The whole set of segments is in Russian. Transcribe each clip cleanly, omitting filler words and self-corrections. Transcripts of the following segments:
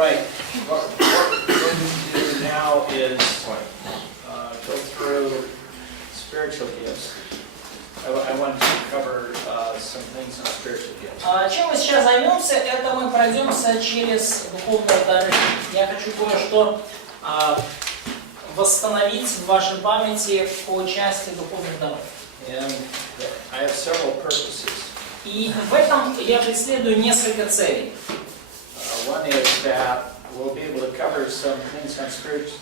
right. What we're going to do now is go through spiritual gifts. I want to cover some things on spiritual gifts. Чем мы сейчас займемся, это мы пройдемся через духовные дары. Я хочу кое-что восстановить в вашей памяти по части духовных даров. And I have several purposes. И в этом я преследую несколько целей. One is that we'll be able to cover some things on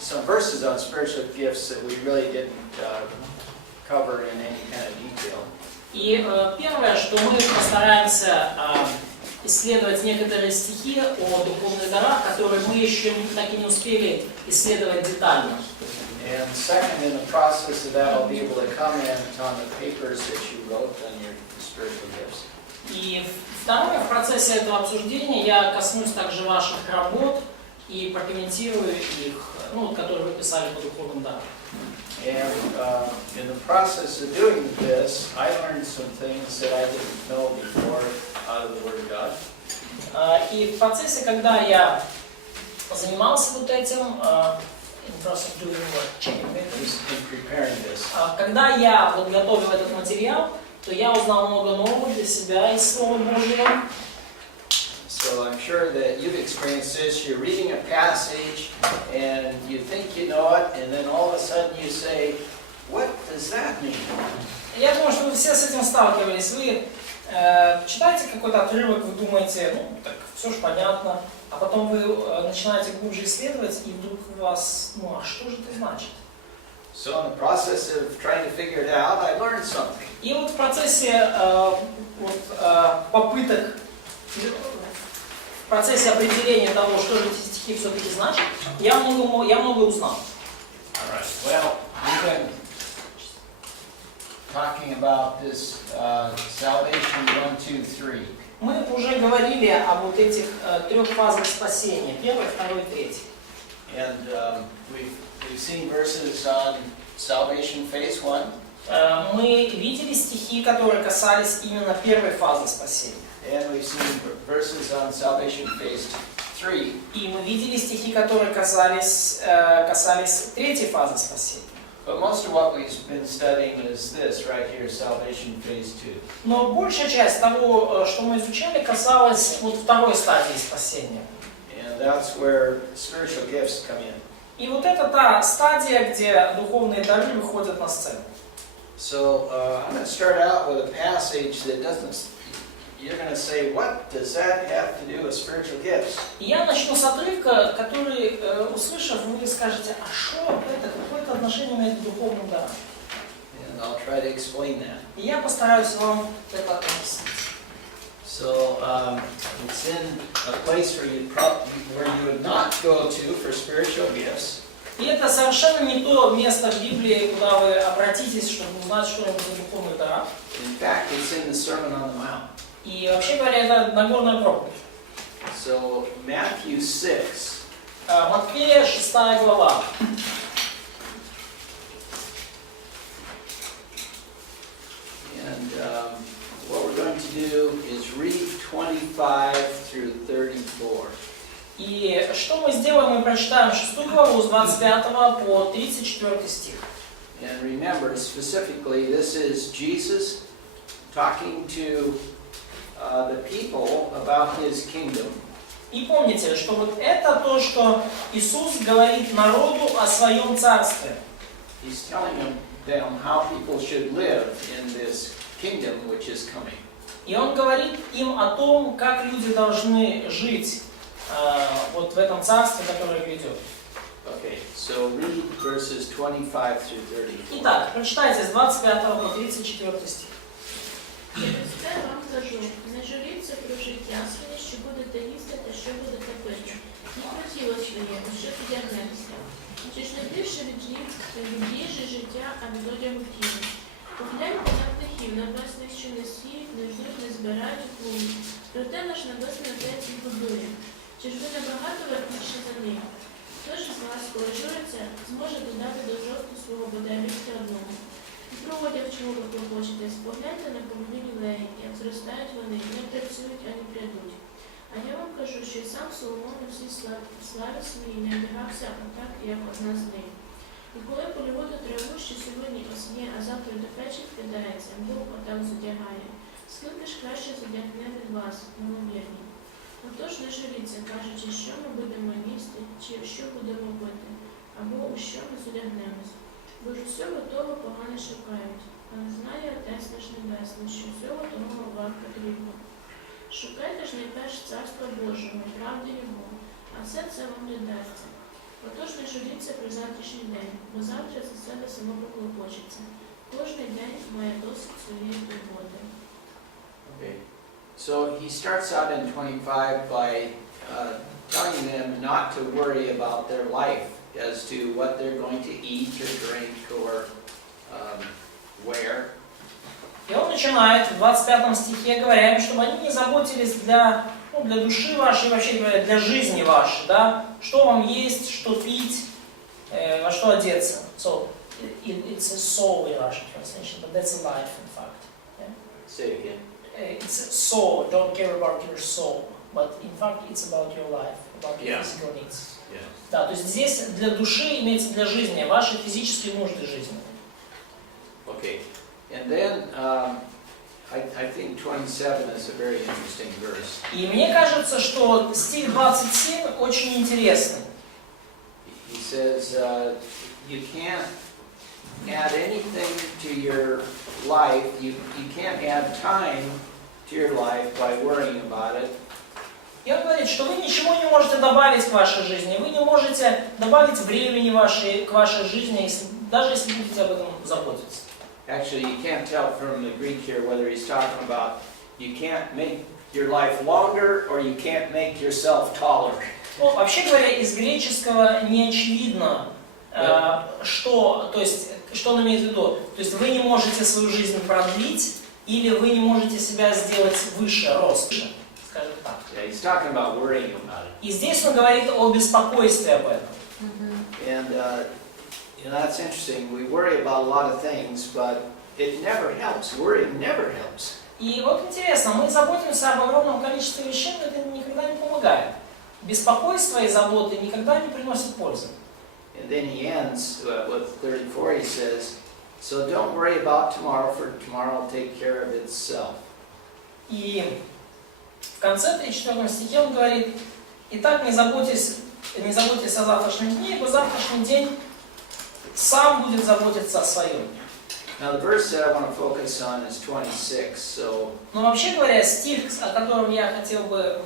some verses on spiritual gifts that we really didn't cover in any kind of detail. И первое, что мы постараемся исследовать некоторые стихи о духовных дарах, которые мы еще так и не успели исследовать детально. And second, in the process of that, I'll be able to comment on the papers that you wrote on your spiritual gifts. И второе, в процессе этого обсуждения я коснусь также ваших работ и прокомментирую их, которые вы писали по духовным дарам. And in the process of doing this, I learned some things that I didn't know before out of the Word of God. И в процессе, когда я занимался вот этим, когда я готовил этот материал, то я узнал много нового для себя из Слова Божьего. So I'm sure that you've experienced this. You're reading a passage and you think you know it, and then all of a sudden you say, "What does that mean?" Я думаю, что вы все с этим сталкивались. Вы читаете какой-то отрывок, вы думаете, так все же понятно, а потом вы начинаете глубже исследовать, и вдруг у вас, а что же это значит? So in the process of trying to figure it out, I learned something. И вот в процессе попыток, в процессе определения того, что же эти стихи все-таки значат, я много узнал. All right. Well, we've been talking about this salvation 1, 2, 3. Мы уже говорили о вот этих трех фазах спасения: первой, второй, третьей. And we've seen verses on salvation phase 1. Мы видели стихи, которые касались именно первой фазы спасения. And we've seen verses on salvation phase 3. И мы видели стихи, которые касались третьей фазы спасения. But most of what we've been studying is this right here, salvation phase 2. Но большая часть того, что мы изучали, касалась вот второй стадии спасения. And that's where spiritual gifts come in. И вот это та стадия, где духовные дары выходят на сцену. So I'm going to start out with a passage that doesn't. You're going to say, what does that have to do with spiritual gifts? И я начну с отрывка, который, услышав, вы скажете, а что это, какое-то отношение имеет к духовным дарам? And I'll try to explain that. И я постараюсь вам это объяснить. So it's in a place where you would not go to for spiritual gifts. И это совершенно не то место в Библии, куда вы обратитесь, чтобы узнать что-нибудь о духовных дарах. In fact, it's in the Sermon on the Mount. И вообще говоря, это Нагорная проповедь. So Matthew 6. Матфея 6 глава. And what we're going to do is read 25 through 34. И что мы сделаем? Мы прочитаем 6 главу с 25 по 34 стих. And remember, specifically, this is Jesus talking to the people about His kingdom. И помните, что вот это то, что Иисус говорит народу о своем царстве. He's telling them how people should live in this kingdom which is coming. И Он говорит им о том, как люди должны жить вот в этом царстве, которое грядет. Okay, so read verses 25 through 34. Итак, прочитайте с 25 по 34 стих. Через те вам кажу, не жаліться про життя своє, що будете їсти та що будете пити, ні про тіло своє, що підягнеться. Чи ж не більше від їжі життя, а від одягу тіла? Погляньте на птахів небесних, що не сіють, не жнуть, не збирають у клуні. Проте наш небесний Отець їх годує. Чи ж ви набагато вартіші за них? Хто ж з вас, коли журиться, зможе додати до жовту свого бодай ліктя одного? І про одяг чого ви клопочетесь, погляньте на половину леї, як зростають вони, не працюють, ані прядуть. А я вам кажу, що і сам Соломон у всій славі своїй не одягався отак, як одна з них. І коли полювати траву, що сьогодні осніє, а завтра до печі вкидається, Бог отак зодягає. Скільки ж краще зодягне від вас, маловірні? Отож не журіться, кажучи, що ми будемо їсти, чи що будемо пити, або у що ми зодягнемось. Бо ж усього того погано шукають, а не знає Отець наш Небесний, що всього того вам потрібно. Шукайте ж найперш Царства Божого, правди Його, а все це вам додасться. Отож не журіться про завтрашній день, бо завтра за себе само поклопочеться. Кожний день має досить своєї турботи. Okay. So he starts out in 25 by telling them not to worry about their life as to what they're going to eat or drink or wear. И он начинает в 25 стихе, говоря им, чтобы они не заботились для души вашей, вообще говоря, для жизни вашей, да, что вам есть, что пить, во что одеться. So, it's a soul in Russian translation, but that's a life, in fact. Yeah? Say it again. It's a soul, don't care about your soul, but in fact it's about your life, about your physical needs. Yeah. Да, то есть здесь для души имеется для жизни, ваши физические нужды жизни. Okay. And then I think 27 is a very interesting verse. И мне кажется, что стих 27 очень интересный. He says you can't add anything to your life. You can't add time to your life by worrying about it. И он говорит, что вы ничего не можете добавить к вашей жизни, вы не можете добавить времени к вашей жизни, даже если будете об этом заботиться. Actually, you can't tell from the Greek here whether he's talking about you can't make your life longer or you can't make yourself taller. Ну, вообще говоря, из греческого не очевидно, что он имеет в виду. То есть вы не можете свою жизнь продлить, или вы не можете себя сделать выше, рост, скажем так. Yeah, he's talking about worrying about it. И здесь он говорит о беспокойстве об этом. And that's interesting. We worry about a lot of things, but it never helps. Worrying never helps. И вот интересно, мы заботимся об огромном количестве вещей, но это никогда не помогает. Беспокойство и заботы никогда не приносят пользы. And then he ends with 34. He says, "So don't worry about tomorrow, for tomorrow will take care of itself." И в конце 34 стихе он говорит: «Итак, не заботьтесь о завтрашнем дне, ибо завтрашний день сам будет заботиться о своем». Now the verse that I want to focus on is 26. So. Но вообще говоря, стих, на котором я хотел бы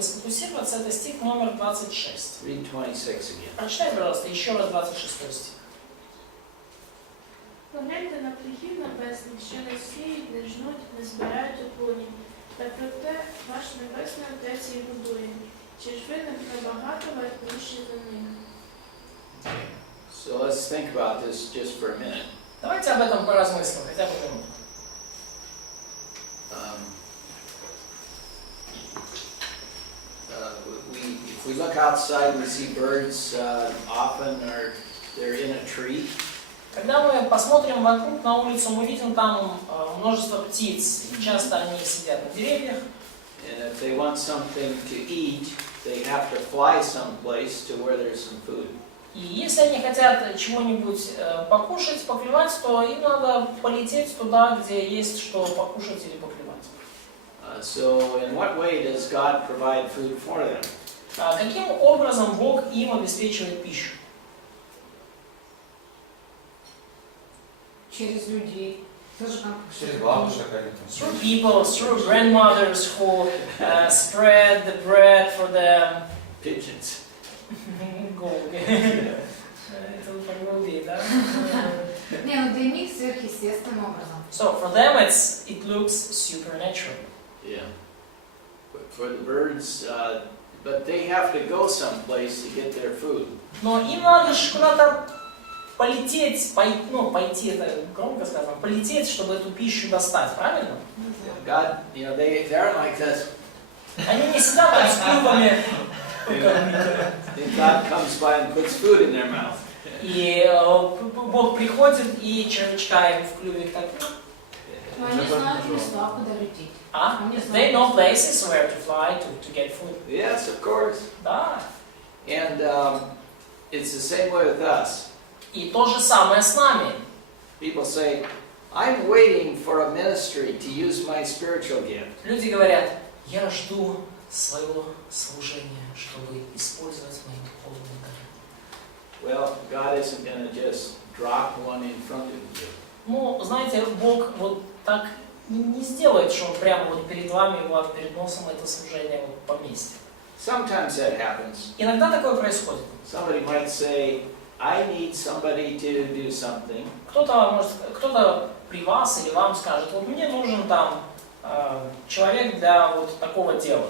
сфокусироваться, это стих номер 26. Read 26 again. Прочитай, пожалуйста, еще раз 26 стих. Погляньте на птахів небесних, що не сіють, не жнуть, не збирають у полі, та проте ваш небесний Отець їх годує. Чи ж ви не набагато вартіші за них? So let's think about this just for a minute. Давайте об этом поразмыслим, хотя бы минутку. If we look outside, we see birds often they're in a tree. Когда мы посмотрим вокруг на улицу, мы видим там множество птиц, и часто они сидят на деревьях. And if they want something to eat, they have to fly someplace to where there's some food. И если они хотят чего-нибудь покушать, поклевать, то им надо полететь туда, где есть что покушать или поклевать. So in what way does God provide food for them? Каким образом Бог им обеспечивает пищу? Через людей. Через бабушек или Through people, through grandmothers who spread the bread for them. Pigeons. Голуби. Это про голубей, да? Не, ну для них сверхъестественным образом. So for them it looks supernatural. Yeah. But for the birds, but they have to go someplace to get their food. Но им надо же куда-то полететь, пойти, это громко сказано, полететь, чтобы эту пищу достать, правильно? God, they aren't like this. Они не сидят там с клювами. And God comes by and puts food in their mouth. И Бог приходит и червячка им в клюве так. Но они знают места, куда лететь. They know places where to fly to get food. Yes, of course. Да. And it's the same way with us. И то же самое с нами. People say, I'm waiting for a ministry to use my spiritual gift. Люди говорят, я жду своего служения, чтобы использовать мои духовные дары. Well, God isn't going to just drop one in front of you. Ну, знаете, Бог вот так не сделает, что Он прямо вот перед вами, у вас перед носом это служение вот поместит. Sometimes that happens. Иногда такое происходит. Somebody might say, I need somebody to do something. Кто-то при вас или вам скажет, вот мне нужен там человек для вот такого дела.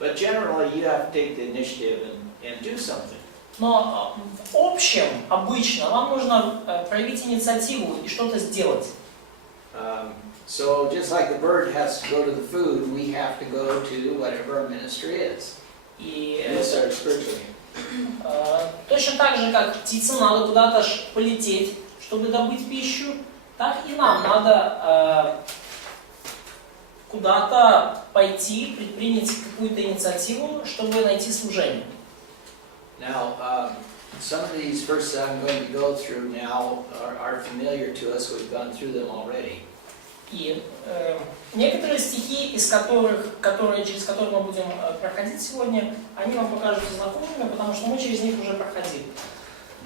But generally, you have to take the initiative and do something. Но в общем, обычно, вам нужно проявить инициативу и что-то сделать. So just like the bird has to go to the food, we have to go to whatever our ministry is. И This is our spiritual gift. точно так же, как птице надо куда-то полететь, чтобы добыть пищу, так и нам надо куда-то пойти, предпринять какую-то инициативу, чтобы найти служение. Now, some of these verses I'm going to go through now are familiar to us. We've gone through them already. И некоторые стихи, через которые мы будем проходить сегодня, они вам покажутся знакомыми, потому что мы через них уже проходили.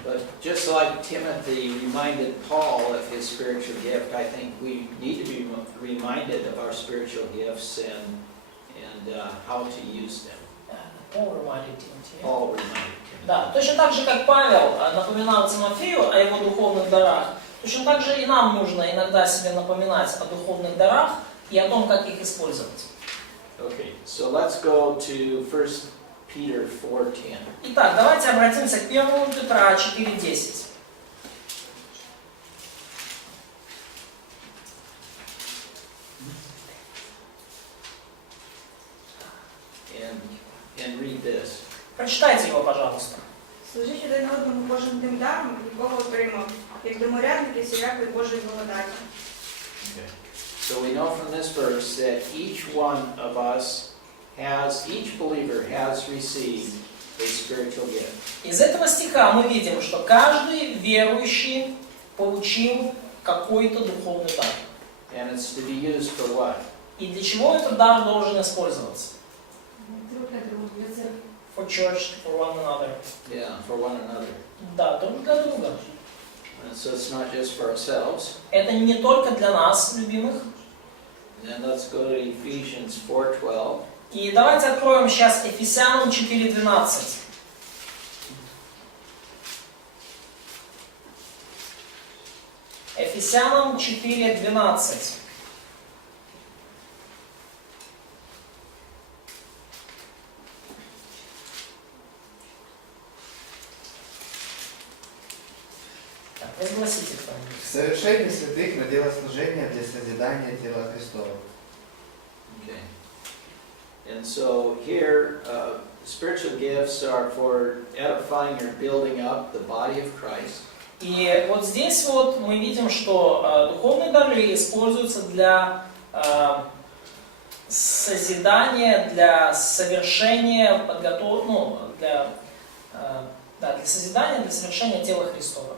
But just like Timothy reminded Paul of his spiritual gift, I think we need to be reminded of our spiritual gifts and how to use them. Paul reminded Timothy. Paul reminded Timothy. Да, точно так же, как Павел напоминал Тимофею о его духовных дарах, точно так же и нам нужно иногда себе напоминать о духовных дарах и о том, как их использовать. Okay, so let's go to 1 Peter 4:10. Итак, давайте обратимся к 1 Петра 4:10. And read this. Прочитайте его, пожалуйста. Служіть один одному Божим тим даром, якого отримав, як доморядники всілякої Божої благодаті. Okay. So we know from this verse that each one of us each believer has received a spiritual gift. Из этого стиха мы видим, что каждый верующий получил какой-то духовный дар. And it's to be used for what? И для чего этот дар должен использоваться? Друг для друга, для церкви. For church, for one another. Yeah, for one another. Да, друг для друга. And so it's not just for ourselves. Это не только для нас, любимых. And then let's go to Ephesians 4:12. И давайте откроем сейчас Ефесянам 4:12. Ефесянам 4:12. Так, разгласите кто-нибудь. Совершение святых на дело служения для созидания тела Христова. Okay. And so here, spiritual gifts are for edifying or building up the body of Christ. И вот здесь вот мы видим, что духовные дары используются для созидания, для совершения для созидания, для совершения тела Христова.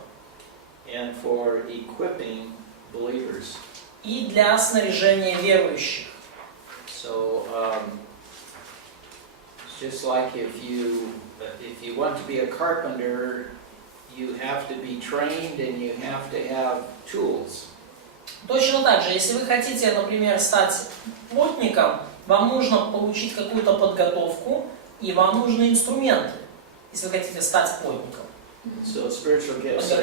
And for equipping believers. И для снаряжения верующих. So, it's just like if you want to be a carpenter, you have to be trained and you have to have tools. Точно так же, если вы хотите, например, стать плотником, вам нужно получить какую-то подготовку, и вам нужны инструменты, если вы хотите стать плотником. So spiritual gifts are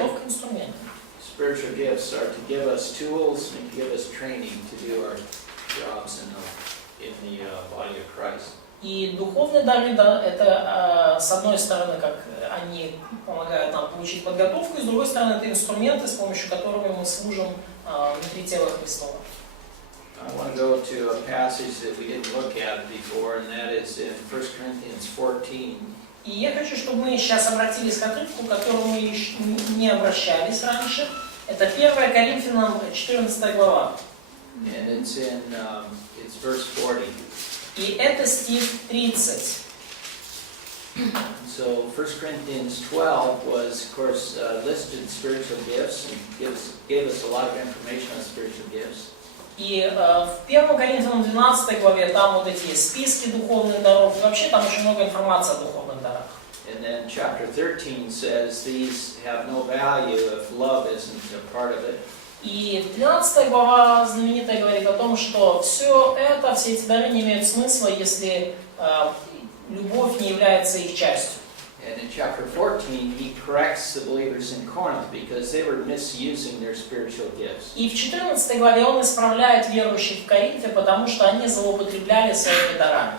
to give us tools and to give us training to do our jobs in the body of Christ. И духовные дары, да, это с одной стороны, как они помогают нам получить подготовку, и с другой стороны, это инструменты, с помощью которых мы служим внутри тела Христова. I want to go to a passage that we didn't look at before, and that is in 1 Corinthians 14. И я хочу, чтобы мы сейчас обратились к отрывку, к которому мы еще не обращались раньше. Это 1 Коринфянам 14 глава. And it's It's verse 40. И это стих 30. So 1 Corinthians 12 was, of course, listed spiritual gifts and gave us a lot of information on spiritual gifts. И в 1 Коринфянам 12 главе там вот эти списки духовных даров. И вообще там очень много информации о духовных дарах. And then chapter 13 says these have no value if love isn't a part of it. И 12 глава знаменитая говорит о том, что все эти дары не имеют смысла, если любовь не является их частью. And in chapter 14, he corrects the believers in Corinth because they were misusing their spiritual gifts. И в 14 главе он исправляет верующих в Коринфе, потому что они злоупотребляли своими дарами.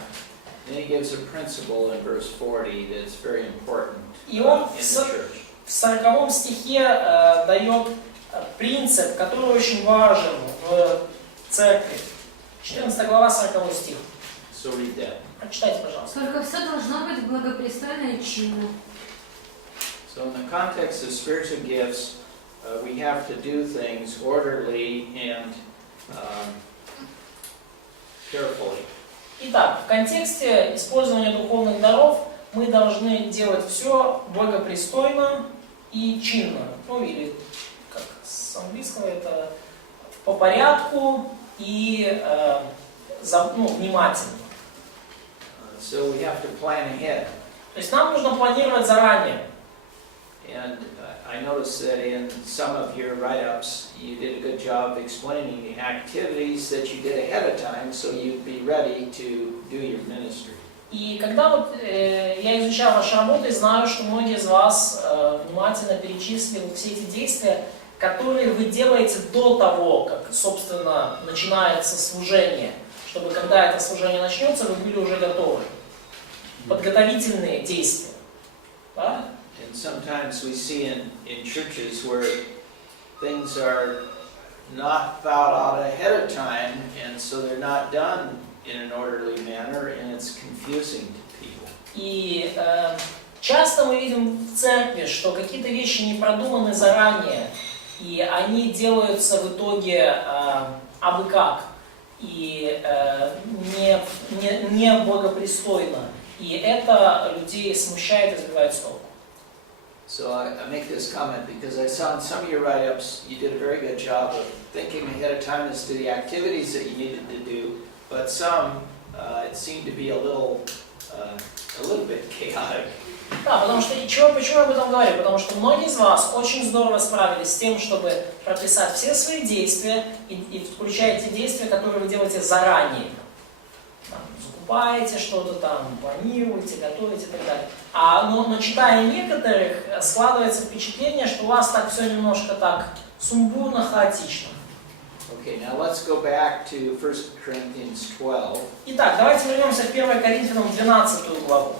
Then he gives a principle in verse 40 that's very important И он in the church. в 40 стихе дает принцип, который очень важен в церкви. 14 глава, 40 стих. So read that. Прочитайте, пожалуйста. Только все должно быть благопристойно и чинно. So in the context of spiritual gifts, we have to do things orderly and carefully. Итак, в контексте использования духовных даров мы должны делать все благопристойно и чинно. Ну или, как с английского, это по порядку и внимательно. So we have to plan ahead. То есть нам нужно планировать заранее. And I noticed that in some of your write-ups, you did a good job explaining the activities that you did ahead of time so you'd be ready to do your ministry. И когда вот я изучал ваши работы, знаю, что многие из вас внимательно перечислили все эти действия, которые вы делаете до того, как, собственно, начинается служение, чтобы когда это служение начнется, вы были уже готовы. Подготовительные действия. Да? And sometimes we see in churches where things are not thought out ahead of time, and so they're not done in an orderly manner, and it's confusing to people. И часто мы видим в церкви, что какие-то вещи не продуманы заранее, и они делаются в итоге абы как, и не благопристойно. И это людей смущает и сбивает с толку. So I make this comment because I saw in some of your write-ups you did a very good job of thinking ahead of time as to the activities that you needed to do, but some it seemed to be a little bit chaotic. Да, потому что почему я об этом говорю? Потому что многие из вас очень здорово справились с тем, чтобы прописать все свои действия, и включая те действия, которые вы делаете заранее. Закупаете что-то там, планируете, готовите и так далее. Но читая некоторых, складывается впечатление, что у вас так все немножко так сумбурно, хаотично. Okay, now let's go back to 1 Corinthians 12. Итак, давайте вернемся к 1 Коринфянам 12 главу.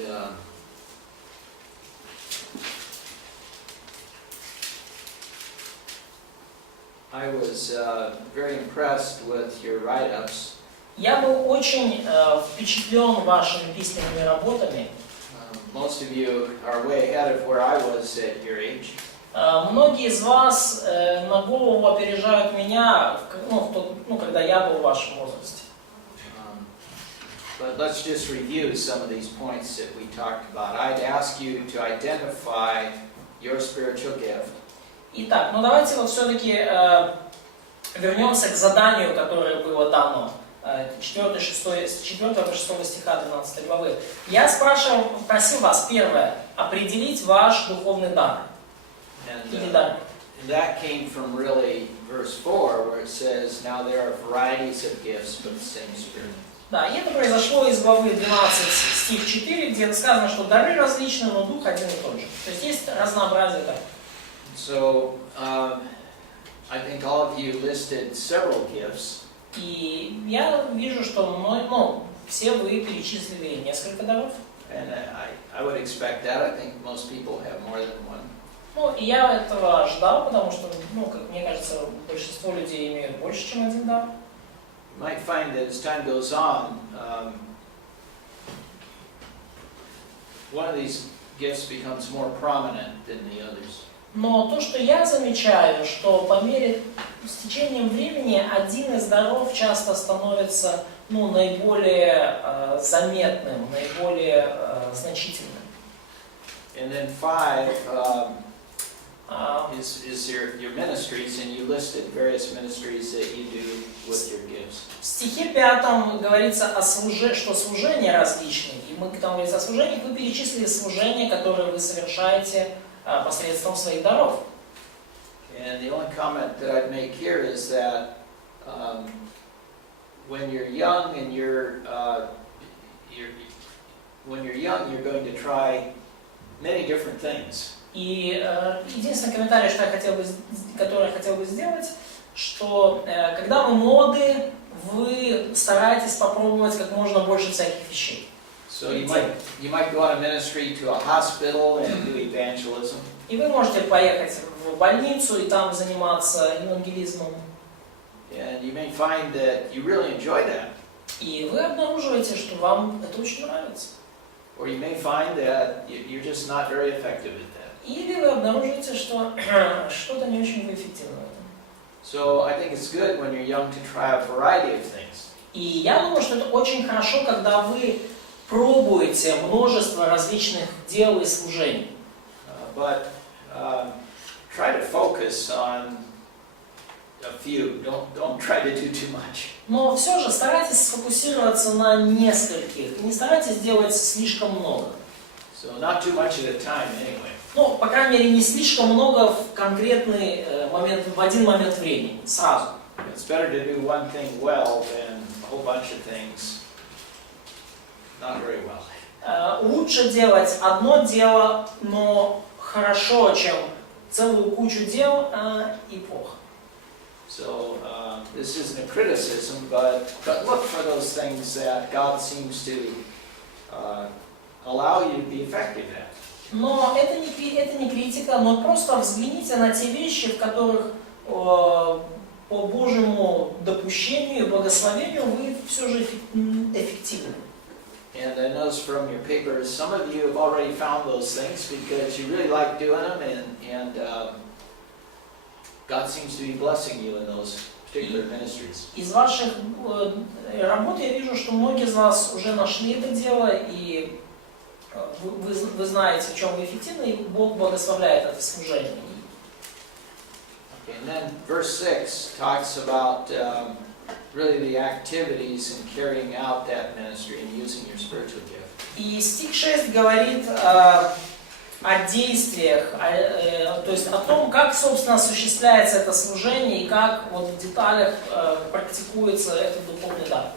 And I was very impressed with your write-ups. Я был очень впечатлен вашими письменными работами. Most of you are way ahead of where I was at your age. Многие из вас на голову опережают меня, когда я был в вашем возрасте. But let's just review some of these points that we talked about. I'd ask you to identify your spiritual gift. Итак, давайте вот все-таки вернемся к заданию, которое было дано. 4 по 6 стиха 12 главы. Я просил вас, первое, определить ваш духовный дар. And that came from really verse 4, where it says, now there are varieties of gifts, but the same Spirit. Да, и это произошло из главы 12, стих 4, где сказано, что дары различны, но дух один и тот же. То есть есть разнообразие даров. So, I think all of you listed several gifts. И я вижу, что все вы перечислили несколько даров. And I would expect that. I think most people have more than one. И я этого ожидал, потому что, как мне кажется, большинство людей имеют больше, чем один дар. You might find that as time goes on, one of these gifts becomes more prominent than the others. Но то, что я замечаю, что по мере с течением времени один из даров часто становится наиболее заметным, наиболее значительным. And then 5 is your ministries, and you listed various ministries that you do with your gifts. В стихе 5 говорится что служения различные, и мы там говорится о служениях, вы перечислили служения, которые вы совершаете посредством своих даров. And the only comment that I'd make here is that when you're young and you're going to try many different things. И единственный комментарий, который я хотел бы сделать, что когда вы молоды, вы стараетесь попробовать как можно больше всяких вещей. So you might go on a ministry to a hospital and do evangelism. И вы можете поехать в больницу и там заниматься евангелизмом. And you may find that you really enjoy that. И вы обнаруживаете, что вам это очень нравится. Or you may find that you're just not very effective at that. Или вы обнаружите, что что-то не очень эффективно в этом. So I think it's good when you're young to try a variety of things. И я думаю, что это очень хорошо, когда вы пробуете множество различных дел и служений. But try to focus on a few. Don't try to do too much. Но все же старайтесь сфокусироваться на нескольких. Не старайтесь делать слишком много. So not too much at a time anyway. Ну, по крайней мере, не слишком много в конкретный момент, в один момент времени, сразу. It's better to do one thing well than a whole bunch of things not very well. Лучше делать одно дело, но хорошо, чем целую кучу дел и плохо. So this isn't a criticism, but look for those things that God seems to allow you to be effective at. Но это не критика, но просто взгляните на те вещи, в которых по Божьему допущению и благословению вы все же эффективны. And I notice from your papers, some of you have already found those things because you really like doing them, and God seems to be blessing you in those particular ministries. Из ваших работ я вижу, что многие из вас уже нашли это дело, и вы знаете, в чем вы эффективны, и Бог благословляет это служение. Okay, and then verse 6 talks about really the activities in carrying out that ministry and using your spiritual gift. И стих 6 говорит о действиях, то есть о том, как, собственно, осуществляется это служение и как вот в деталях практикуется этот духовный дар.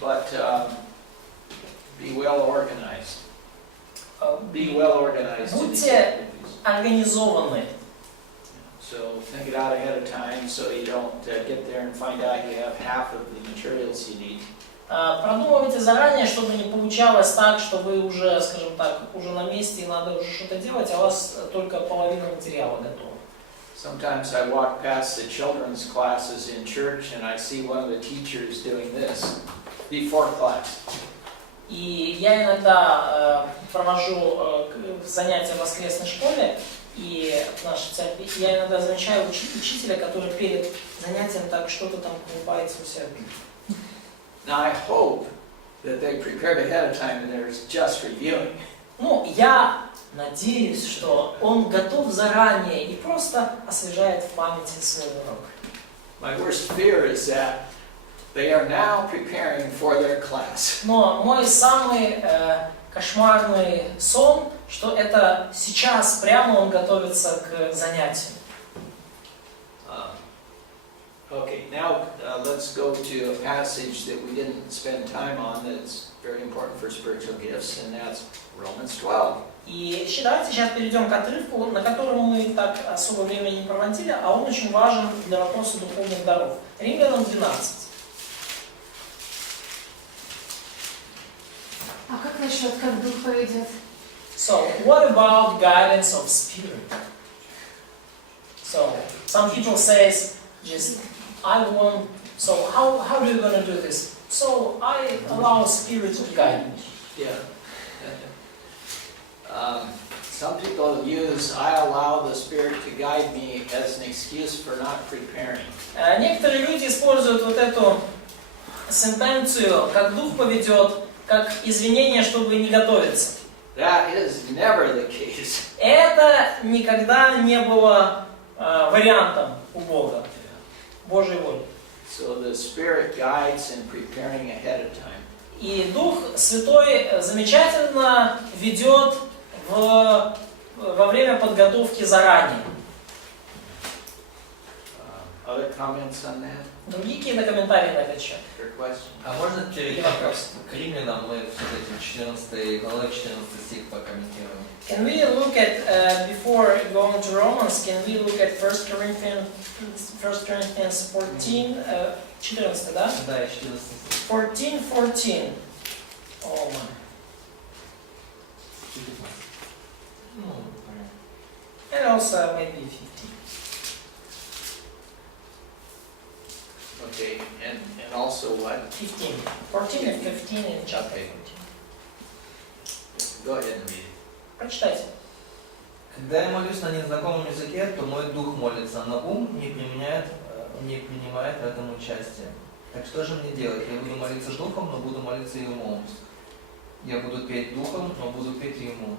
But be well organized. Be well organized. Будьте организованы. So think it out ahead of time so you don't get there and find out you have half of the materials you need. Продумывайте заранее, чтобы не получалось так, что вы уже, скажем так, уже на месте и надо уже что-то делать, а у вас только половина материала готова. Sometimes I walk past the children's classes in church and I see one of the teachers doing this before class. И я иногда провожу занятия в воскресной школе, и в нашей церкви, я иногда замечаю учителя, который перед занятием так что-то там колупается у себя. Now I hope that they prepared ahead of time and they're just reviewing. Ну, я надеюсь, что он готов заранее и просто освежает в памяти свой урок. My worst fear is that they are now preparing for their class. Но мой самый кошмарный сон, что это сейчас прямо он готовится к занятию. Okay, now let's go to a passage that we didn't spend time on that's very important for spiritual gifts, and that's Romans 12. И давайте сейчас перейдем к отрывку, на котором мы так особо времени не проводили, а он очень важен для вопроса духовных даров. Римлянам 12. А как насчет, как дух поведет? So, what about guidance of spirit? So, some people says, just, I want, so how are you going to do this? So, I allow spirit to guide me. Yeah. Some people use "I allow the Spirit to guide me" as an excuse for not preparing. Некоторые люди используют вот эту сентенцию, как Дух поведет, как извинение, чтобы не готовиться. That is never the case. Это никогда не было вариантом у Бога, Божьей воли. So the Spirit guides in preparing ahead of time. И Дух Святой замечательно ведет во время подготовки заранее. Other comments on that? Другие какие-то комментарии на этот счет? Your question? А можно перейти к Римлянам, мы все-таки 14 главы, 14 стих покомментируем? Can we look at, before going to Romans, can we look at 1 Corinthians 14, 14, да? Да, 14 стих. 14. Oh my. Ну, понятно. And also maybe 15. Okay, and also what? 15. 14 and 15 in chapter 14. Go ahead and read it. Прочитайте. Когда я молюсь на незнакомом языке, то мой дух молится, но ум не принимает в этом участие. Так что же мне делать? Я буду молиться духом, но буду молиться и умом. Я буду петь духом, но буду петь и умом.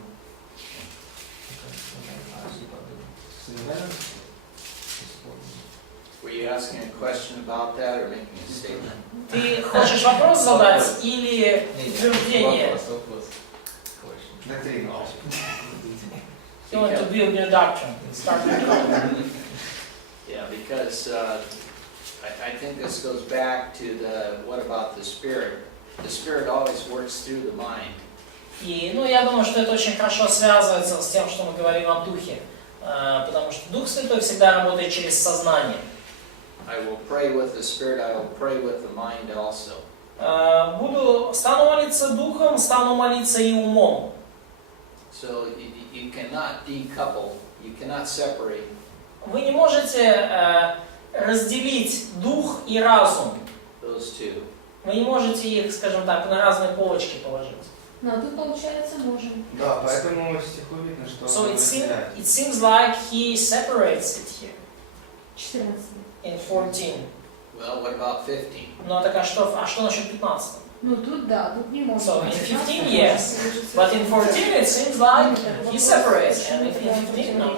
Were you asking a question about that or making a statement? Ты хочешь вопрос задать или утверждение? Вопрос. Доктрина. You want to build your doctrine. Start your doctrine. Yeah, because I think this goes back to what about the Spirit? The Spirit always works through the mind. И, я думаю, что это очень хорошо связывается с тем, что мы говорим о Духе. Потому что Дух Святой всегда работает через сознание. I will pray with the Spirit, I will pray with the mind also. Стану молиться Духом, стану молиться и умом. So you cannot decouple, you cannot separate. Вы не можете разделить Дух и разум. Those two. Вы не можете их, скажем так, на разные полочки положить. Но тут, получается, можем. Да, поэтому в стиху видно, что So он it разделяет. seems like he separates it here 14. in 14. Well, what about 15? Так а что насчет 15? Ну тут да, тут не можем. So in 15 yes, but in 14 it seems like he separates, and in 15 no.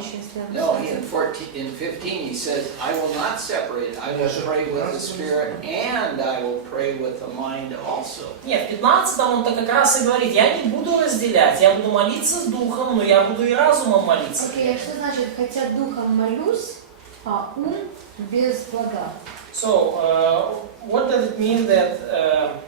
No, in 15 he says, I will not separate, I will pray with the Spirit and I will pray with the mind also. Нет, в 15 он так как раз и говорит, я не буду разделять, я буду молиться с Духом, но я буду и разумом молиться. Окей, а что значит, хотя духом молюсь, а ум без плода? So, what does it mean that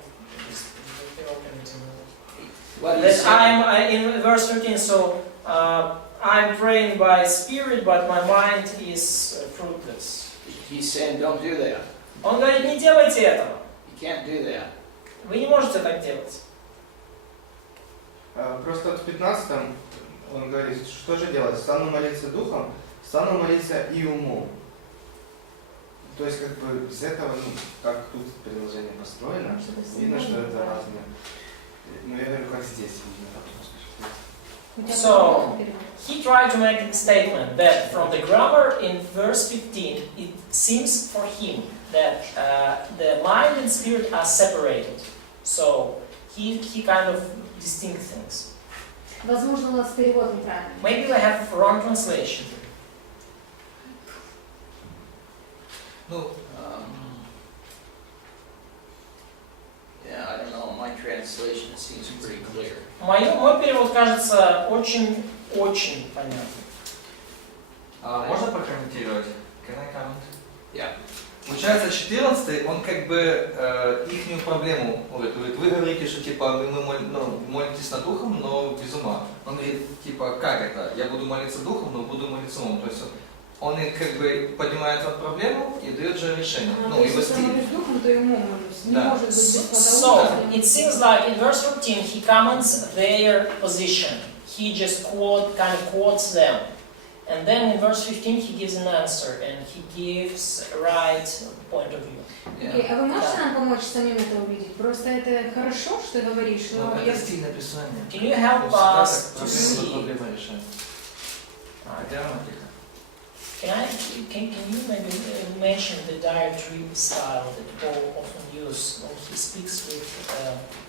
What that he's saying, in verse 13, so I'm praying by spirit, but my mind is fruitless. he's saying, don't do that. Он говорит, не делайте этого. You can't do that. Вы не можете так делать. Просто в 15-м он говорит, что же делать? Стану молиться духом, стану молиться и умом. То есть, как бы, из этого, как тут предложение построено, видно, что это разное. Но я говорю, как здесь видно. So, he tried to make a statement that from the grammar in verse 15, it seems for him that the mind and spirit are separated. So, he kind of distinct things. Возможно, у нас перевод неправильный. Maybe we have wrong translation. Yeah, I don't know, my translation seems pretty clear. Мой перевод кажется очень понятным. Можно прокомментировать? Can I comment? Yeah. Получается, 14 он как бы ихнюю проблему говорит. Вы говорите, что типа вы молитесь над духом, но без ума. Он говорит, типа, как это? Я буду молиться духом, но буду молиться умом. То есть он как бы поднимает эту проблему и дает же решение. Если я молюсь духом, то и умом молюсь. Не может быть без плода. So, it seems like in verse 14 he comments their position. He just quotes them. And then in verse 15 he gives an answer, and he gives a right point of view. Окей, а вы можете нам помочь самим это увидеть? Просто это хорошо, что ты говоришь, но Ну, я... это стильное писание. Can you help То us to есть see? проблема решает. Грамматика. Can you maybe mention the diatribe style that Paul often uses when he speaks with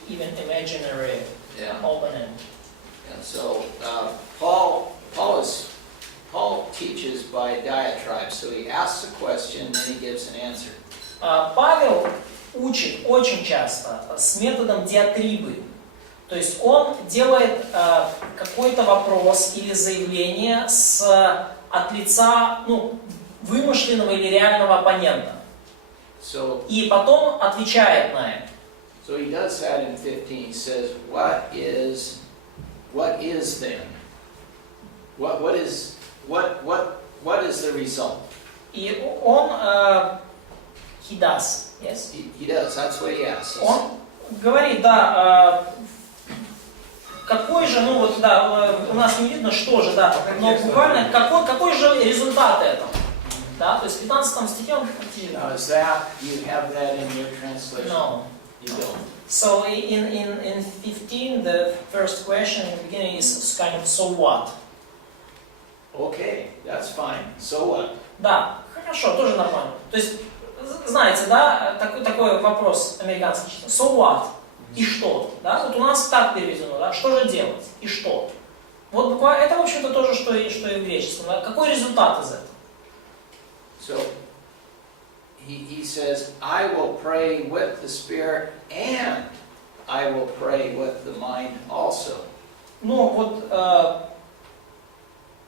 even imaginary Yeah. opponent? And so Paul teaches by diatribe. So he asks a question and then he gives an answer. Павел учит очень часто с методом диатрибы. То есть он делает какой-то вопрос или заявление от лица вымышленного или реального оппонента. So И потом отвечает на это. So he does that in 15. He says, what is then? What is the result? И он, he does, yes? He does, that's what he asks. Он говорит, да, какой же, у нас не видно, что же, да, но буквально, какой же результат этого? Да, то есть в 15 стихе он Now, is that, you have that in your translation? No. You don't. So in 15, the first question in the beginning is kind of, so what? Okay, that's fine. So what? Да, хорошо, тоже нормально. То есть, знаете, да, такой вопрос американский. So what? И что? Да? Вот у нас так переведено, да? Что же делать? И что? Вот буквально, это, в общем-то, тоже, что и в греческом. Да? Какой результат из этого? So he says, I will pray with the Spirit and I will pray with the mind also. Ну, вот,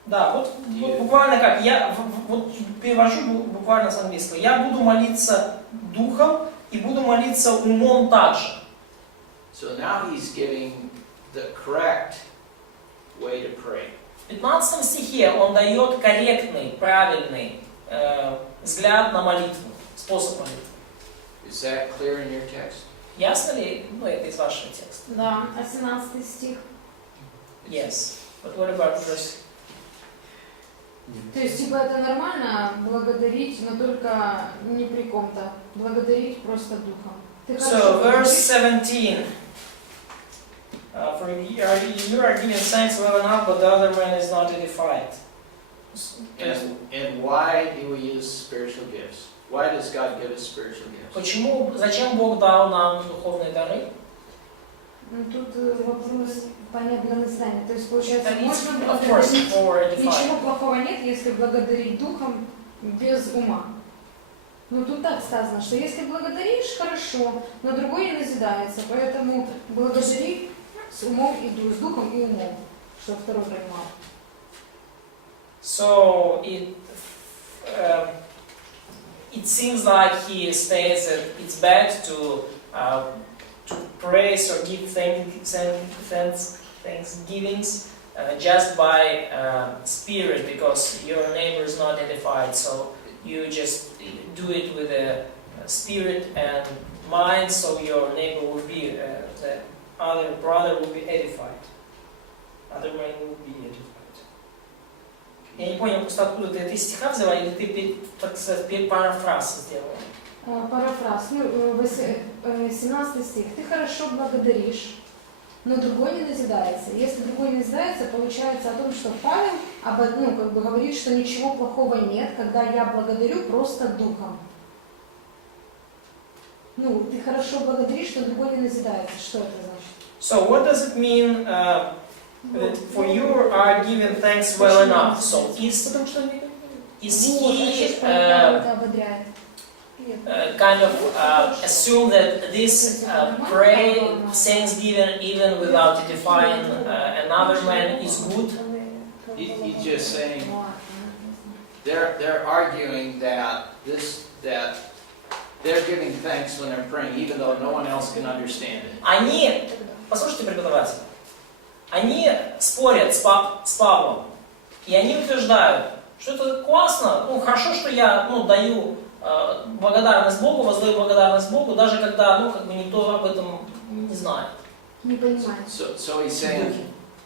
да, вот буквально как, я вот перевожу буквально с английского. Я буду молиться духом и буду молиться умом также. So now he's giving the correct way to pray. В 15 стихе он дает корректный, правильный взгляд на молитву, способ молитвы. Is that clear in your text? Ясно ли это из вашего текста? Да, 18 стих. Yes. But what about verse? То есть, типа, это нормально благодарить, но только не при ком-то. Благодарить просто духом. Ты So, verse благодаришь? 17. For you are giving thanks well enough, but the other man is not edified. And why do we use spiritual gifts? Why does God give us spiritual gifts? Зачем Бог дал нам духовные дары? Ну, тут вопрос понятно название. То есть, получается, And it's, можно of course, благодарить. for edifying. Ничего плохого нет, если благодарить духом без ума. Ну, тут так сказано, что если благодаришь, хорошо, но другой не назидается. Поэтому благодари с умом и с духом и умом, что второй понимал. So it seems like he states that it's bad to praise or give thanksgivings just by spirit, because your neighbor is not edified. So you just do it with a spirit and mind, so your neighbor will be, the other brother will be edified. Other man will be edified. Я не понял, просто откуда ты из стиха взяла, или ты, так сказать, парафраз сделала? Парафраз. Ну, 17 стих. Ты хорошо благодаришь, но другой не назидается. Если другой не назидается, получается о том, что Павел говорит, что ничего плохого нет, когда я благодарю просто духом. Ну, ты хорошо благодаришь, но другой не назидается. Что это значит? So what does it mean that for you are giving thanks well enough? So is he kind of assume that this pray thanksgiving even without edifying another man is good? He's just saying they're arguing that they're giving thanks when they're praying, even though no one else can understand it. Послушайте, преподаватель, они спорят с Павлом, и они утверждают, что это классно, хорошо, что я даю благодарность Богу, воздаю благодарность Богу, даже когда никто об этом не знает. Не понимаю. So he's saying,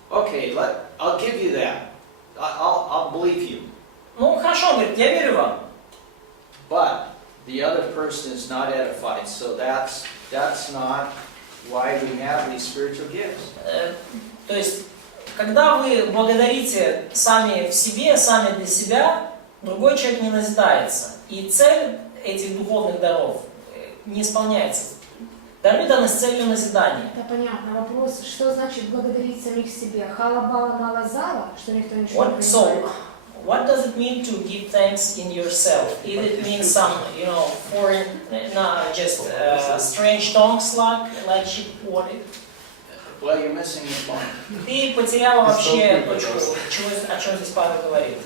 okay, I'll give you that. I'll believe you. Ну хорошо, он говорит, я верю вам. But the other person is not edified, so that's not why we have these spiritual gifts. То есть, когда вы благодарите сами в себе, сами для себя, другой человек не назидается. И цель этих духовных даров не исполняется. Дары даны с целью назидания. Это понятно. Вопрос, что значит благодарить самих себе? Хала-бала мало зала, что никто ничего не So, понимает? what does it mean to give thanks in yourself? If it means some, foreign, not just strange tongues like she quoted. Well, you're missing the point. Ты потеряла вообще точку, о чем здесь Павел говорит.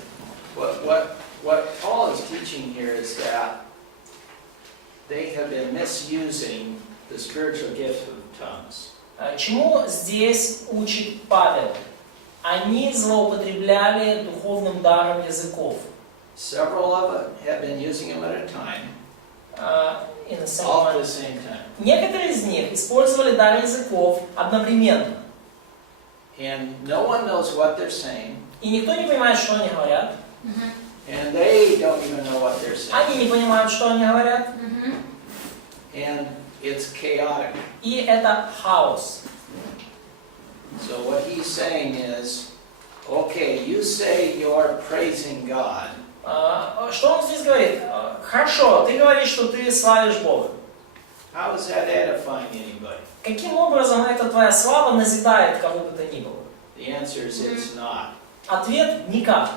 What Paul is teaching here is that they have been misusing the spiritual gift of tongues. Чему здесь учит Павел? Они злоупотребляли духовным даром языков. Several of them have been using them at a time, all at the same time. Некоторые из них использовали дар языков одновременно. And no one knows what they're saying, И никто не понимает, что они говорят. and they don't even know what they're saying. Они не понимают, что они говорят. And it's chaotic. И это хаос. So what he's saying is, okay, you say you're praising God. Что он здесь говорит? Хорошо, ты говоришь, что ты славишь Бога. How is that edifying anybody? Каким образом эта твоя слава назидает кого бы то ни было? The answer is it's not. Ответ – никак.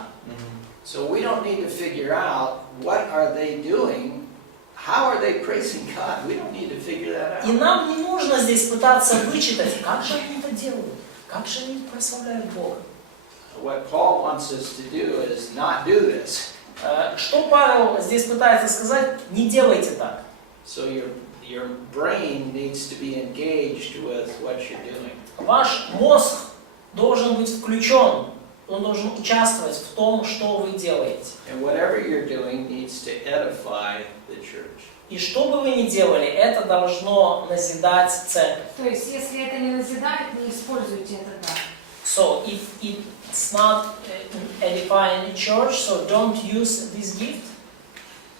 So we don't need to figure out what are they doing. How are they praising God? We don't need to figure that И out. нам не нужно здесь пытаться вычитать, как же они это делают, как же они прославляют Бога. What Paul wants us to do is not do this. Что Павел здесь пытается сказать? Не делайте так. So your brain needs to be engaged with what you're doing. Ваш мозг должен быть включен, он должен участвовать в том, что вы делаете. And whatever you're doing needs to edify the church. И что бы вы ни делали, это должно назидать церковь. То есть, если это не назидает, не используйте это так. So, if it's not edifying the church, so don't use this gift?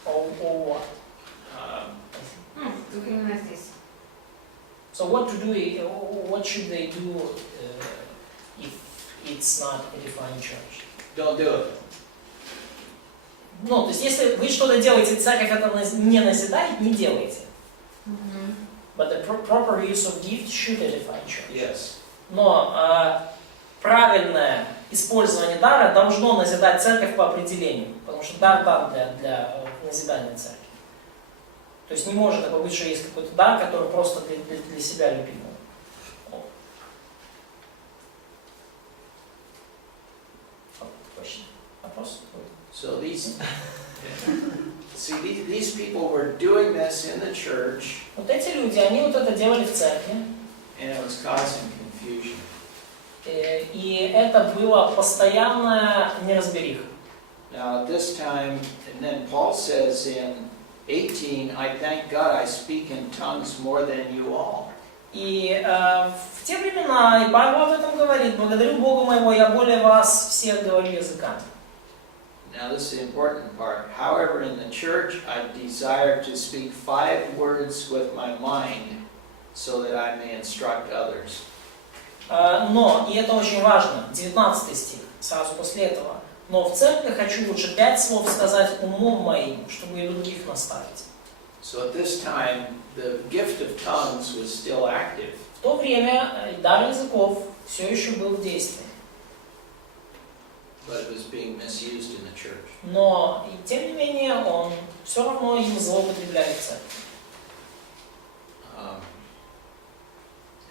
Or what? Именно здесь. So what what should they do if it's not edifying church? Don't do it. Ну, то есть, если вы что-то делаете, церковь это не назидает, не делайте. But the proper use of gift should edify church. Yes. Но правильное использование дара должно назидать церковь по определению, потому что дар дан для назидания церкви. То есть не может такое быть, что есть какой-то дар, который просто для себя любимый. Вопрос? So these people were doing this in the church, Вот эти люди, они вот это делали в церкви, and it was causing confusion. и это было постоянная неразбериха. Now at this time, and then Paul says in 18, I thank God I speak in tongues more than you all. И в те времена, и Павел об этом говорит, благодарю Бога моего, я более вас всех говорю языками. Now this is the important part. However, in the church, I desire to speak 5 words with my mind so that I may instruct others. Но, и это очень важно, 19 стих, сразу после этого. Но в церкви хочу лучше 5 слов сказать умом моим, чтобы и других наставить. So at this time, the gift of tongues was still active. В то время дар языков все еще был в действии. But it was being misused in the church. Но, и тем не менее, он все равно им злоупотребляет в церкви.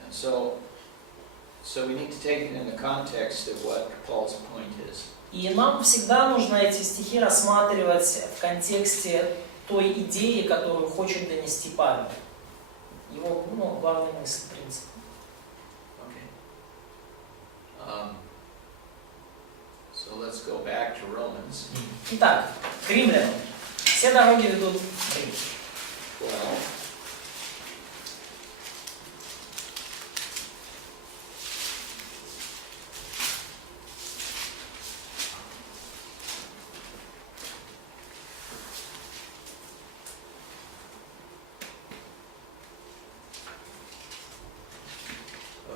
And so we need to take it in the context of what Paul's point is. И нам всегда нужно эти стихи рассматривать в контексте той идеи, которую хочет донести Павел. Его главный мысль, принцип. Okay. So let's go back to Romans. Итак, к римлянам. Все дороги ведут в Рим. 12.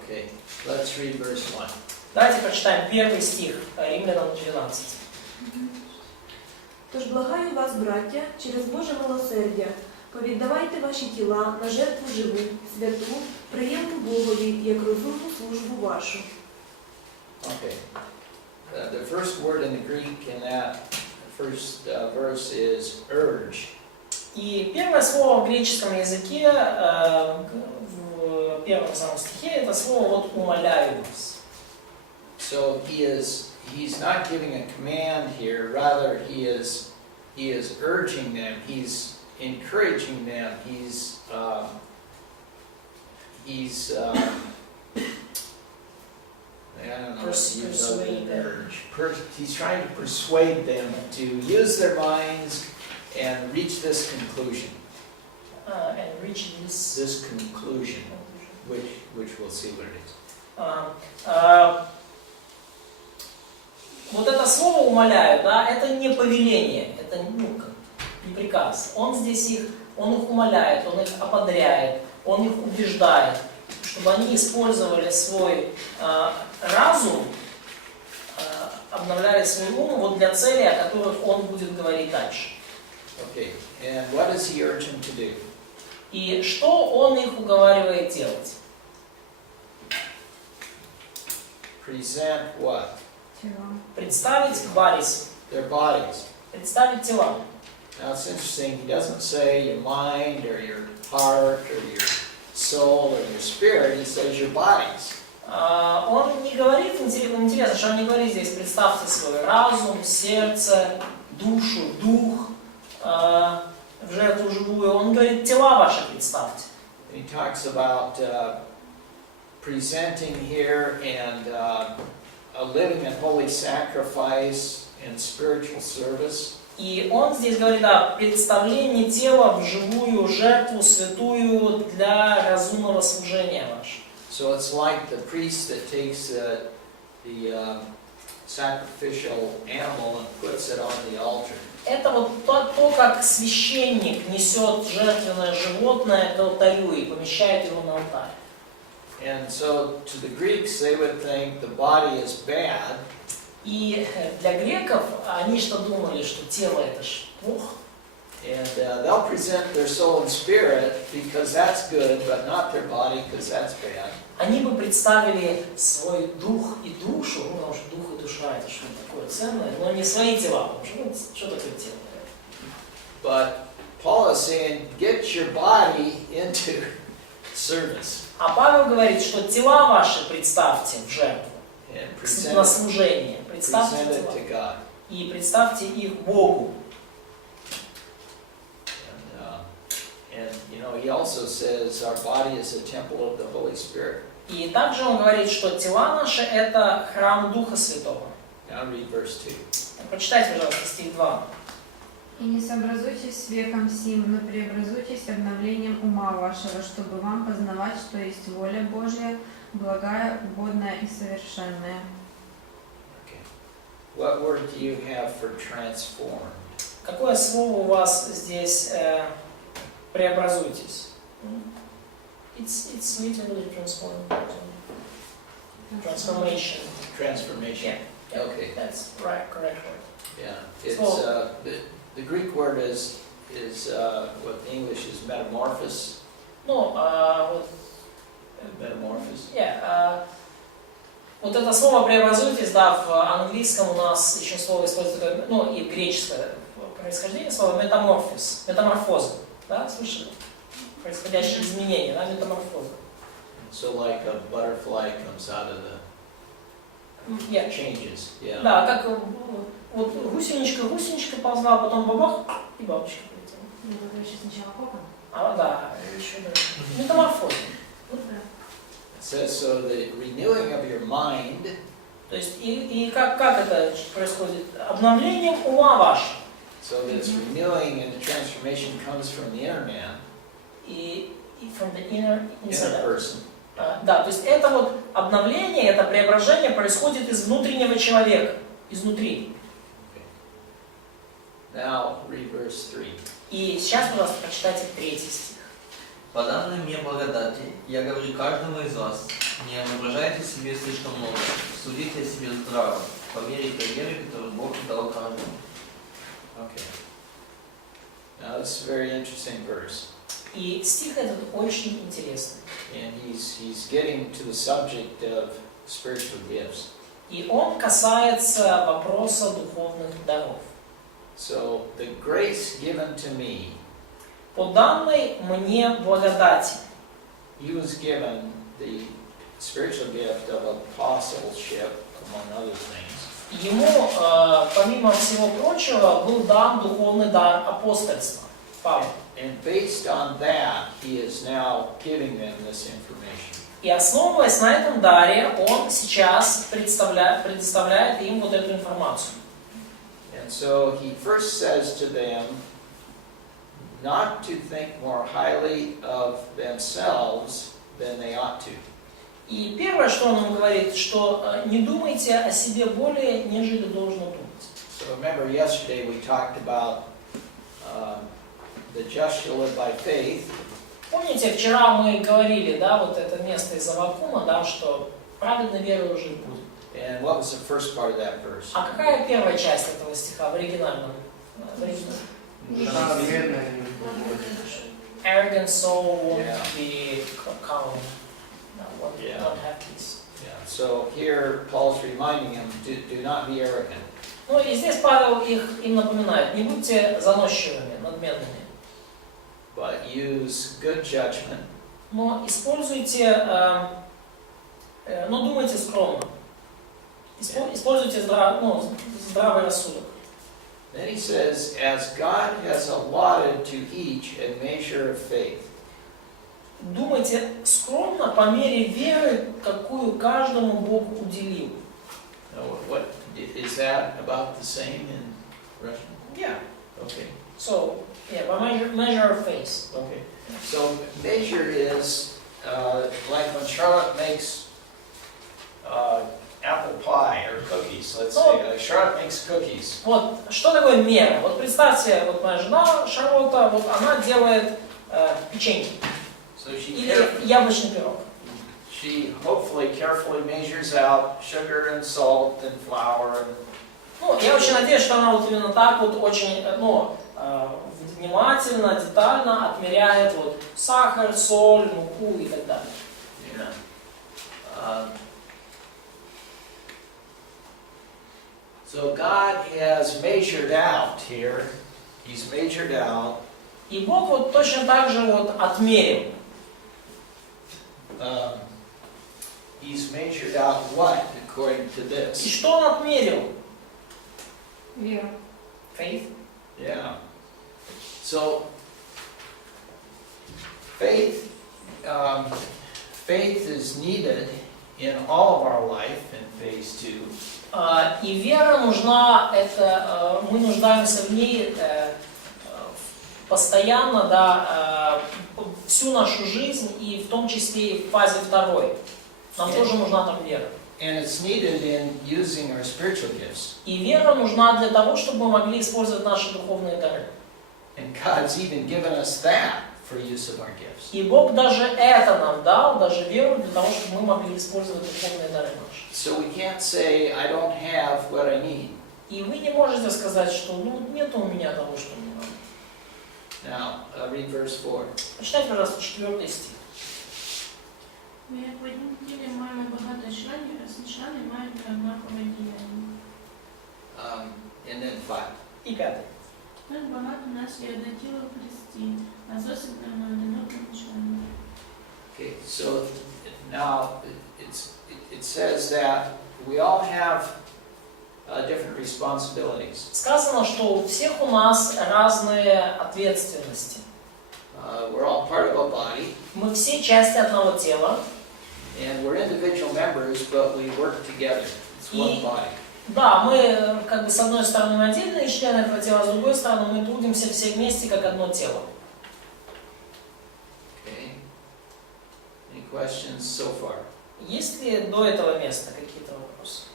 Okay, let's read verse 1. Давайте прочитаем первый стих, Римлянам 12. Тож благаю вас, браття, через Боже милосердя, повіддавайте ваші тіла на жертву живу, святу, приємну Богові, як розумну службу вашу. Okay. The first word in the Greek in that first verse is urge. И первое слово в греческом языке, в первом самом стихе, это слово вот «умоляю вас». So he's not giving a command here, rather he is urging them, he's encouraging them, he's I don't know, Persuade them. He's trying to persuade them to use their minds and reach this conclusion. And reach This conclusion, which we'll see what it is. Вот это слово «умоляю», да, это не повеление, это не приказ. Он их умоляет, он их ободряет, он их убеждает, чтобы они использовали свой разум, обновляли свой ум вот для целей, о которых он будет говорить дальше. Okay, and what does he urge them to do? И что он их уговаривает делать? Present what? Представить bodies, Their bodies. представить тела. Now it's interesting, he doesn't say your mind or your heart or your soul or your spirit, he says your bodies. Он не говорит, интересно, что он не говорит здесь, представьте свой разум, сердце, душу, дух в жертву живую. Он говорит, тела ваши представьте. He talks about presenting here and a living and holy sacrifice and spiritual service. И он здесь говорит о представлении тела в живую жертву святую для разумного служения вашего. So it's like the priest that takes the sacrificial animal and puts it on the altar. Это вот то, как священник несет жертвенное животное к алтарю и помещает его на алтарь. And so to the Greeks, they would think the body is bad. И для греков, они что думали, что тело это ж плохо. And they'll present their soul and spirit because that's good, but not their body because that's bad. Они бы представили свой дух и душу, ну, потому что дух и душа это что-то такое ценное, но не свои тела, потому что что такое тело? But Paul is saying, get your body into service. А Павел говорит, что тела ваши представьте в жертву, And на present служение, представьте it тела to God. и представьте их Богу. And you know, he also says our body is a temple of the Holy Spirit. И также он говорит, что тела наши это храм Духа Святого. Now read verse 2. Прочитайте, пожалуйста, стих 2. И не сообразуйтесь с веком сим, но преобразуйтесь обновлением ума вашего, чтобы вам познавать, что есть воля Божья, благая, угодная и совершенная. Okay. What word do you have for transformed? Какое слово у вас здесь преобразуйтесь? It's literally transformed. Transformation. Transformation. Yeah. Okay. That's right, correct word. Yeah. It's So- the Greek word is what the English is metamorphosis. Ну, вот, Metamorphosis. вот это слово преобразуйтесь, да, в английском у нас еще слово используется, ну и в греческое происхождение слова метаморфоз, метаморфоза, да, слышали? Происходящее изменение, да, метаморфоза. So like a butterfly comes out of the Yeah. changes. Yeah. Да, как вот гусеничка ползла, потом бабах, и бабочка полетела. Ну, это еще сначала кокон. Да, еще да. Метаморфоза. It says so the renewing of your mind. То есть, и как это происходит? Обновлением ума вашего. So this renewing and the transformation comes from the inner man, И from the inner inner person. Да, то есть это вот обновление, это преображение происходит из внутреннего человека, изнутри. Now read verse 3. И сейчас, пожалуйста, прочитайте 3 стих. По данной мне благодати, я говорю каждому из вас, Не воображайте себе слишком много. Судите о себе здраво, по мере той веры, которую Бог дал каждому. Okay. Now this is a very interesting verse. И стих этот очень интересный. And he's getting to the subject of spiritual gifts. И он касается вопроса духовных даров. So the grace given to me, По данной мне благодати he was given the spiritual gift of apostleship, among other things. ему, помимо всего прочего, был дан духовный дар апостольства. Павел. And based on that, he is now giving them this information. И основываясь на этом даре, он сейчас предоставляет им вот эту информацию. And so he first says to them not to think more highly of themselves than they ought to. И первое, что он им говорит, что не думайте о себе более, нежели должно думать. So remember yesterday we talked about the just shall live by faith. Помните, вчера мы говорили, да, вот это место из Аввакума, да, что праведной верой жить будет. And what was the first part of that verse? А какая первая часть этого стиха в оригинальном? Arrogant soul won't Yeah. be calm. Yeah. Won't have peace. Yeah. So here Paul's reminding them, do not be arrogant. Ну и здесь Павел им напоминает, не будьте заносчивыми, надменными, But use good judgment. но используйте, но думайте скромно. Используйте здравый рассудок. Then he says, as God has allotted to each a measure of faith. Думайте скромно по мере веры, какую каждому Бог уделил. Now, what is that about the same in Russian? Yeah. Okay. So, yeah, by measure of faith. Okay. So measure is like when Charlotte makes apple pie or cookies. Let's say Charlotte makes cookies. Вот, что такое мера? Вот представьте, вот моя жена Шарлотта, вот она делает печенье So или яблочный пирог. she hopefully carefully measures out sugar and salt and flour. Ну, я очень надеюсь, что она вот именно так вот очень, внимательно, детально отмеряет вот сахар, соль, муку и так далее. Yeah. So God has measured out here. He's measured out. И Бог вот точно так же вот отмерил. He's measured out what according to И this? что Он отмерил? Вера. Faith. Yeah. So faith is needed in all of our life in phase 2. И вера нужна, это мы нуждаемся в ней постоянно, да, всю нашу жизнь и в том числе и в фазе 2. Нам тоже нужна там вера. And it's needed in using our spiritual gifts. И вера нужна для того, чтобы мы могли использовать наши духовные дары. And God's even given us that for use of our gifts. И Бог даже это нам дал, даже веру, для того, чтобы мы могли использовать духовные дары наши. So we can't say, I don't have what I need. И вы не можете сказать, что нет у меня того, что мне надо. Now, read verse 4. Почитайте, пожалуйста, 4 стих. Ми як в однім тілі маємо багато членів, а всі члени мають однакове діяння. And then 5. І 5. Так багато нас є одне тіло в Христі, а зовсім не одинокими членами. Okay, so now it says that we all have different responsibilities. Сказано, что у всех у нас разные ответственности. We're all part of a body, Мы все части одного тела. and we're individual members, but we work together. It's one body. Да, мы как бы с одной стороны мы отдельные члены этого тела, с другой стороны мы трудимся все вместе как одно тело. Okay. Any questions so far? Есть ли до этого места какие-то вопросы?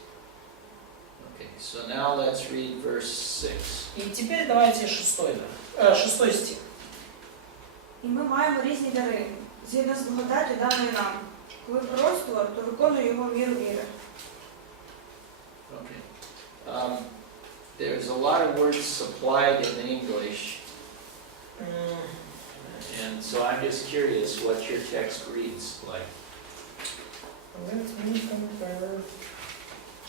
Okay, so now let's read verse 6. И теперь давайте 6 стих. І ми маємо різні дари. згідно з благодаті даної нам. Коли пророцтво, то виконуй його в міру віри. Okay. There's a lot of words supplied in English, and so I'm just curious what your text reads like.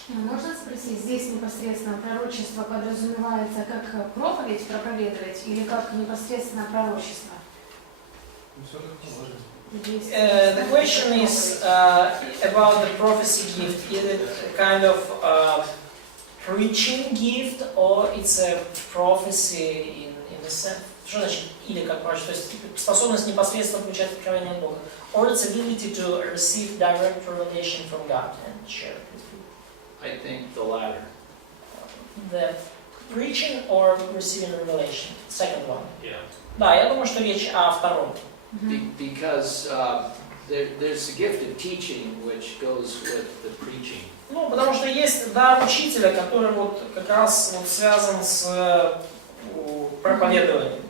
Можно спросить, здесь непосредственно пророчество подразумевается как проповедь проповедовать или как непосредственно пророчество? The question is about the prophecy gift. Is it kind of preaching gift or it's a prophecy in the sense? Что значит или как пророчество? То есть способность непосредственно получать откровение от Бога. Or its ability to receive direct revelation from God and share it with people. I think the latter. The preaching or receiving revelation. Second one. Yeah. Да, я думаю, что речь о втором. Because there's the gift of teaching which goes with the preaching. Ну, потому что есть дар учителя, который вот как раз вот связан с проповедованием.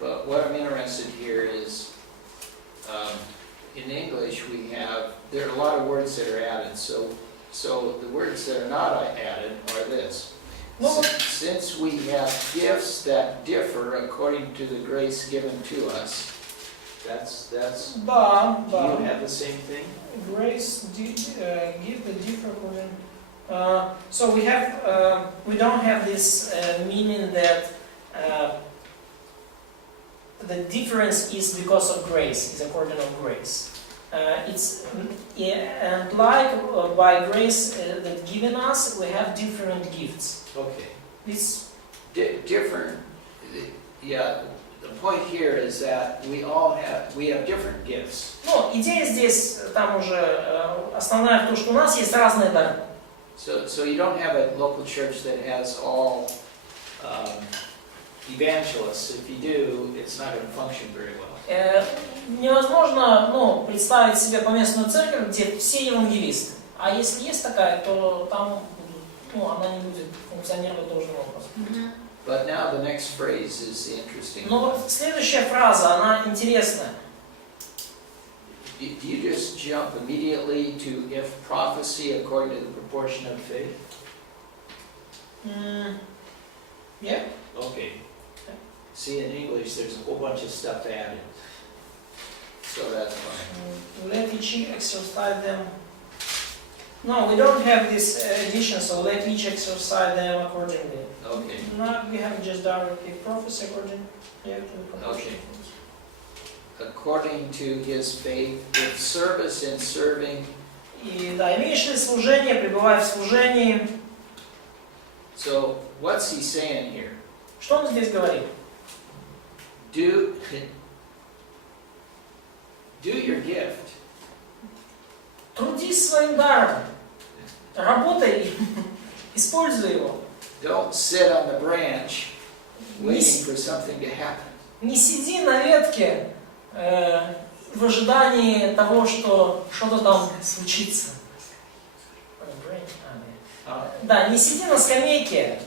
But what I'm interested here is, in English there are a lot of words that are added, so the words that are not added are this. Since we have gifts that differ according to the grace given to us, that's Да, do да. you have the same thing? Grace give the different. So we have we don't have this meaning that the difference is because of grace, is according to grace. It's and like by grace that given us, we have different gifts. Okay. It's Different. Yeah. The point here is that we have different gifts. Ну, идея здесь, там уже основная в том, что у нас есть разные дары. So you don't have a local church that has all evangelists. If you do, it's not going to function very well. Невозможно, ну, представить себе поместную церковь, где все евангелисты. А если есть такая, то там, ну, она не будет функционировать должным образом. But now the next phrase is the interesting Но one. вот следующая фраза, она интересная. Do you just jump immediately to if prophecy according to the proportion of faith? Yeah. Okay. See, in English, there's a whole bunch of stuff added. So that's fine. Let each exercise them. No, we don't have this addition, so let each exercise them accordingly. Okay. No, we have just directly prophecy according to the proportion. Okay. According to his faith, with service in serving. И да, имеешь ли служение, пребывай в служении. So what's he saying here? Что он здесь говорит? Do your gift. Трудись своим даром, работай им, используй его. Don't sit on the branch waiting for something to happen. Не сиди на ветке в ожидании того, что что-то там случится. Да, не сиди на скамейке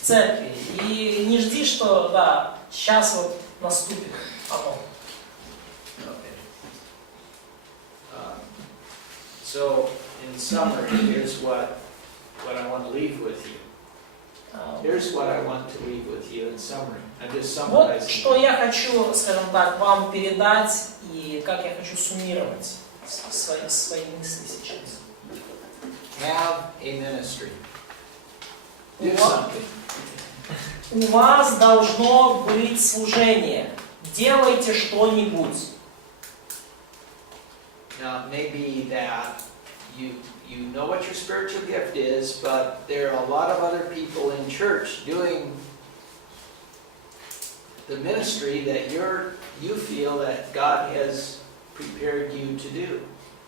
в церкви и не жди, что да, сейчас вот наступит оно. So, in summary, here's what I want to leave with you. Here's what I want to leave with you in summary. I'm just Вот summarizing. что я хочу, скажем так, вам передать и как я хочу суммировать свои мысли сейчас. Have a ministry. Do something. У вас должно быть служение. Делайте что-нибудь. Now, it may be that you know what your spiritual gift is, but there are a lot of other people in church doing the ministry that you feel that God has prepared you to do.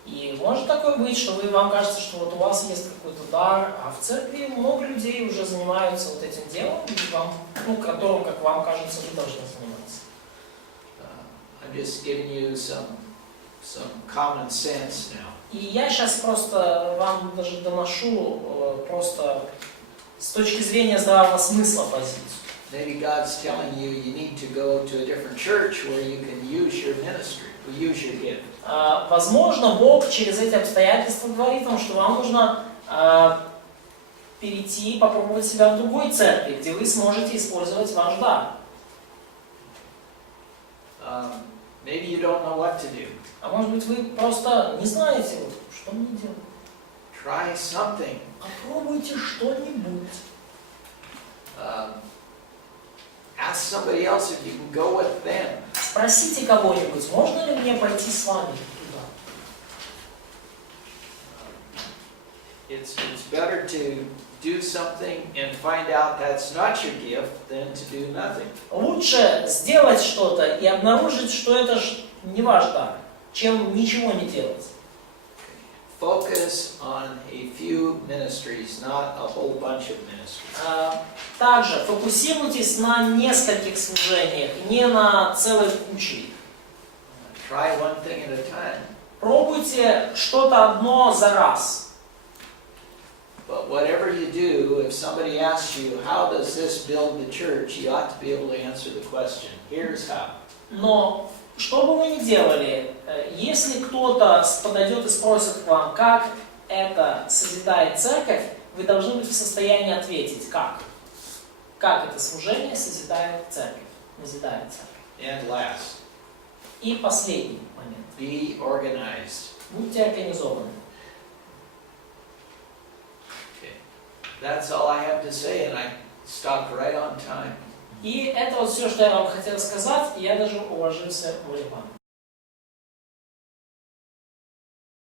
И может такое быть, что вам кажется, что вот у вас есть какой-то дар, а в церкви много людей уже занимаются вот этим делом, и вам, ну, которым, как вам кажется, вы должны заниматься. I'm just giving you some common sense now. И я сейчас просто вам даже доношу просто с точки зрения здравого смысла позицию. Maybe God's telling you need to go to a different church where you can use your ministry. will use your gift. Возможно, Бог через эти обстоятельства говорит вам, что вам нужно перейти и попробовать себя в другой церкви, где вы сможете использовать ваш дар. Maybe you don't know what to do. А может быть, вы просто не знаете, вот, что мне делать. Try something. Попробуйте что-нибудь. Ask somebody else if you can go with them. Спросите кого-нибудь, можно ли мне пойти с вами туда? It's better to do something and find out that's not your gift than to do nothing. Лучше сделать что-то и обнаружить, что это не ваш дар, чем ничего не делать. Focus on a few ministries, not a whole bunch of ministries. Также фокусируйтесь на нескольких служениях, не на целой куче. Try one thing at a time. Пробуйте что-то одно за раз. But whatever you do, if somebody asks you, how does this build the church, you ought to be able to answer the question. Here's how. Но что бы вы ни делали, если кто-то подойдет и спросит вам, как это созидает церковь, вы должны быть в состоянии ответить, как. Как это служение созидает церковь, назидает церковь. And last, И последний момент. be organized. Будьте организованы. That's all I have to say, and I stopped right on time. И это вот все, что я вам хотел сказать, и я даже уложился в время.